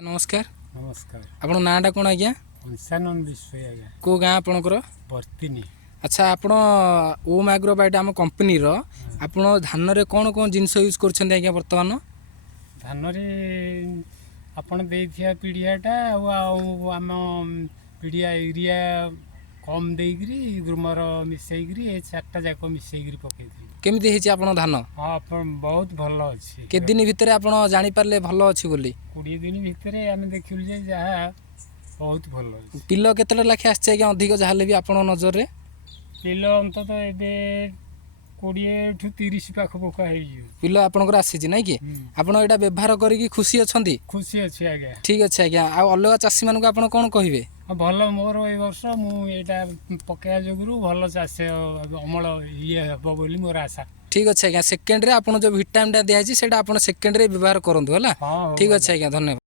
नमस्कार। नमस्कार। आपण नाटा कौन आज्ञा? पंचानन विश्व आज्ञा को गाँ आपणकर? बर्तिनी। अच्छा आपण ओम एग्रोबाइट आम कंपनी रो आपण धान रे कौन कौन जिनस यूज करछन आज्ञा वर्तमान? धान रे आपण देथिया पीडियाटा आम पीडिया एरिया कम देइग्री ग्रुमर मिसेइग्री ए चारटा जाक मिसेइग्री पकेइथि। केमिति हेछि आपण धान? हां आपण बहुत भल अछि। के दिन भितरे आपण जानि पारले भलो अछि बोली? 20 दिन भितरे आमे देखिलु जे जहा बहुत भल अछि। पिलो केतला लाखे आछे आज्ञा अधिक जाहले भी आपण नजर रे? पिलो अंतत एबे 20 ठु 30 पाख पोका हेइयो। पिलो आपणकर आसी नै कि आपण एटा व्यवहार करी कि खुशी अछंती? खुशी अछि आज्ञा। ठीक अछि आज्ञा। आ अलगा चासी मानको आपण कोन कहिबे? भल मोर ए वर्ष मु एटा पकेया जोगुरु भल चासे अमल ये हबो बोली मोर आशा। ठीक अछि आज्ञा। सेकेंड रे आपण जो विटामिन टा दिया छि सेटा आपण सेकेंड रे व्यवहार करंतु हला। ठीक अछि आज्ञा, धन्यवाद।